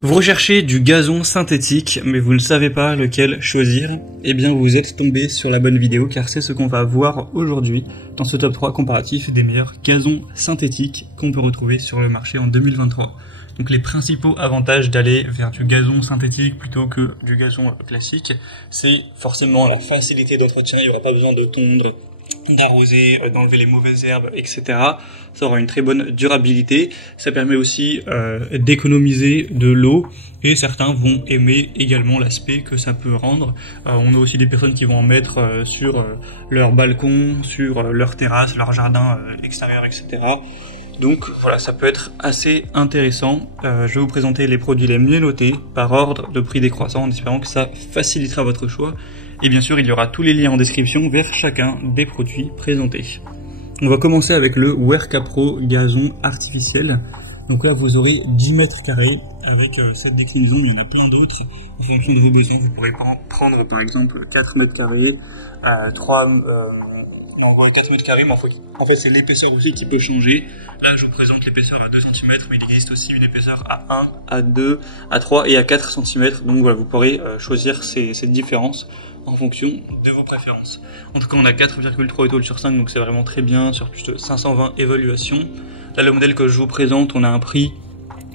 Vous recherchez du gazon synthétique, mais vous ne savez pas lequel choisir? Eh bien, vous êtes tombé sur la bonne vidéo, car c'est ce qu'on va voir aujourd'hui dans ce top 3 comparatif des meilleurs gazons synthétiques qu'on peut retrouver sur le marché en 2023. Donc les principaux avantages d'aller vers du gazon synthétique plutôt que du gazon classique, c'est forcément la facilité d'entretien, il n'y aura pas besoin de tondre, d'arroser, d'enlever les mauvaises herbes, etc. Ça aura une très bonne durabilité. Ça permet aussi d'économiser de l'eau et certains vont aimer également l'aspect que ça peut rendre. On a aussi des personnes qui vont en mettre sur leur balcon, sur leur terrasse, leur jardin extérieur, etc. Donc voilà, ça peut être assez intéressant. Je vais vous présenter les produits les mieux notés par ordre de prix décroissant en espérant que ça facilitera votre choix. Et bien sûr, il y aura tous les liens en description vers chacun des produits présentés. On va commencer avec le Werka Pro gazon artificiel. Donc là, vous aurez 10 mètres carrés avec cette déclinaison, mais il y en a plein d'autres. En fonction de vos besoins, vous pourrez prendre par exemple 4 mètres carrés, 4 mètres carrés, mais en fait c'est l'épaisseur aussi qui peut changer. Là je vous présente l'épaisseur à 2 cm, mais il existe aussi une épaisseur à 1, à 2, à 3 et à 4 cm. Donc voilà, vous pourrez choisir ces différences en fonction de vos préférences. En tout cas, on a 4,3 étoiles sur 5, donc c'est vraiment très bien, sur plus de 520 évaluations. Là, le modèle que je vous présente, on a un prix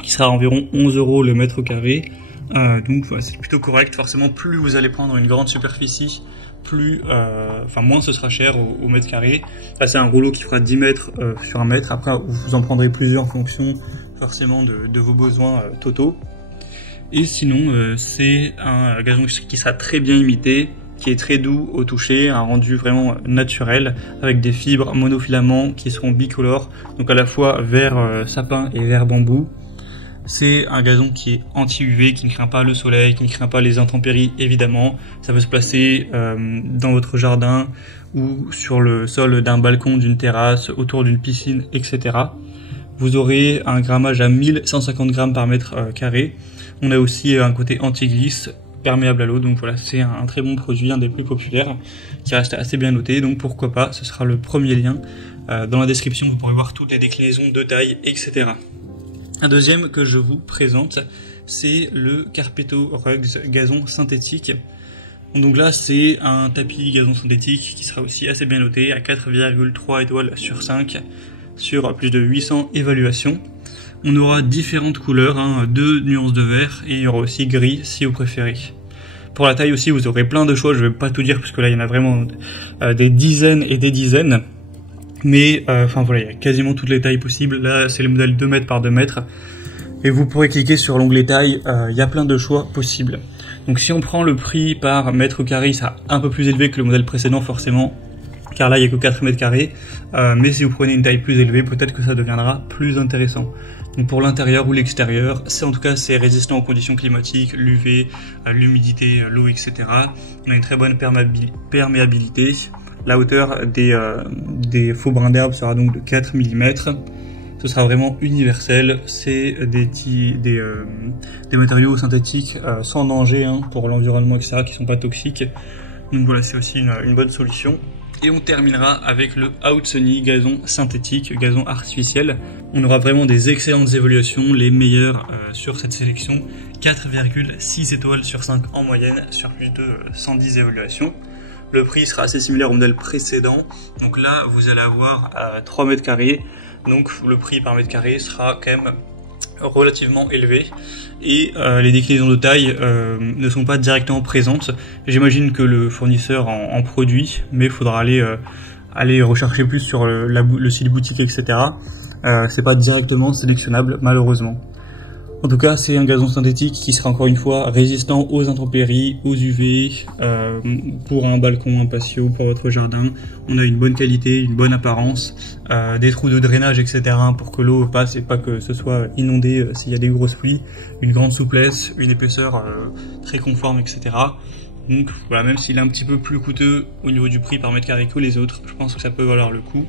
qui sera à environ 11 € le mètre carré. Donc voilà, c'est plutôt correct. Forcément, plus vous allez prendre une grande superficie, moins ce sera cher au mètre carré. Là, c'est un rouleau qui fera 10 mètres sur 1 mètre. Après, vous en prendrez plusieurs en fonction forcément de vos besoins totaux. Et sinon, c'est un gazon qui sera très bien imité, qui est très doux au toucher, un rendu vraiment naturel, avec des fibres monofilaments qui seront bicolores, donc à la fois vert sapin et vert bambou. C'est un gazon qui est anti-UV, qui ne craint pas le soleil, qui ne craint pas les intempéries évidemment. Ça peut se placer dans votre jardin ou sur le sol d'un balcon, d'une terrasse, autour d'une piscine, etc. Vous aurez un grammage à 1150 grammes par mètre carré. On a aussi un côté anti-glisse, perméable à l'eau, donc voilà, c'est un très bon produit, un des plus populaires, qui reste assez bien noté, donc pourquoi pas, ce sera le premier lien. Dans la description, vous pourrez voir toutes les déclinaisons de taille, etc. Un deuxième que je vous présente, c'est le Carpeto Rugs gazon synthétique. Donc là, c'est un tapis gazon synthétique qui sera aussi assez bien noté, à 4,3 étoiles sur 5, sur plus de 800 évaluations. On aura différentes couleurs, 2 nuances de vert, et il y aura aussi gris si vous préférez. Pour la taille aussi, vous aurez plein de choix, je ne vais pas tout dire parce que là il y en a vraiment des dizaines et des dizaines. Mais voilà, il y a quasiment toutes les tailles possibles. Là c'est le modèle 2 mètres par 2 mètres. Et vous pourrez cliquer sur l'onglet taille, il y a plein de choix possibles. Donc si on prend le prix par mètre carré, ça sera un peu plus élevé que le modèle précédent forcément, car là il n'y a que 4 mètres carrés, mais si vous prenez une taille plus élevée, peut-être que ça deviendra plus intéressant. Donc pour l'intérieur ou l'extérieur, c'est résistant aux conditions climatiques, l'UV, l'humidité, l'eau, etc. On a une très bonne perméabilité. La hauteur des faux brins d'herbe sera donc de 4 mm. Ce sera vraiment universel. C'est des matériaux synthétiques sans danger pour l'environnement, etc., qui sont pas toxiques. Donc voilà, c'est aussi une bonne solution. Et on terminera avec le Outsunny gazon synthétique, gazon artificiel. On aura vraiment des excellentes évaluations, les meilleures sur cette sélection. 4,6 étoiles sur 5 en moyenne, sur plus de 110 évaluations. Le prix sera assez similaire au modèle précédent. Donc là, vous allez avoir 3 mètres carrés. Donc le prix par mètre carré sera quand même relativement élevé, et les déclinaisons de taille ne sont pas directement présentes. J'imagine que le fournisseur en produit, mais il faudra aller rechercher plus sur le site boutique, etc. C'est pas directement sélectionnable malheureusement. En tout cas, c'est un gazon synthétique qui sera encore une fois résistant aux intempéries, aux UV, pour un balcon, un patio, pour votre jardin. On a une bonne qualité, une bonne apparence, des trous de drainage, etc. pour que l'eau passe et pas que ce soit inondé s'il y a des grosses pluies. Une grande souplesse, une épaisseur très conforme, etc. Donc voilà, même s'il est un petit peu plus coûteux au niveau du prix par mètre carré que les autres, je pense que ça peut valoir le coup.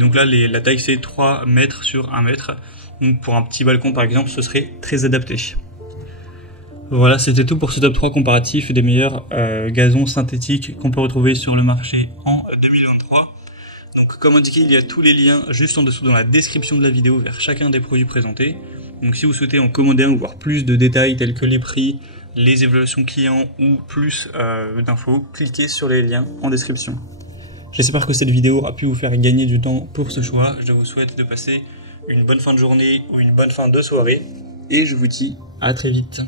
Donc là, la taille c'est 3 mètres sur 1 mètre. Donc pour un petit balcon par exemple, ce serait très adapté. Voilà, c'était tout pour ce top 3 comparatif des meilleurs gazons synthétiques qu'on peut retrouver sur le marché en 2023. Donc comme indiqué, il y a tous les liens juste en dessous dans la description de la vidéo vers chacun des produits présentés. Donc si vous souhaitez en commander un ou voir plus de détails tels que les prix, les évaluations clients ou plus d'infos, cliquez sur les liens en description. J'espère que cette vidéo a pu vous faire gagner du temps pour ce choix. Je vous souhaite de passer une bonne fin de journée ou une bonne fin de soirée. Et je vous dis à très vite.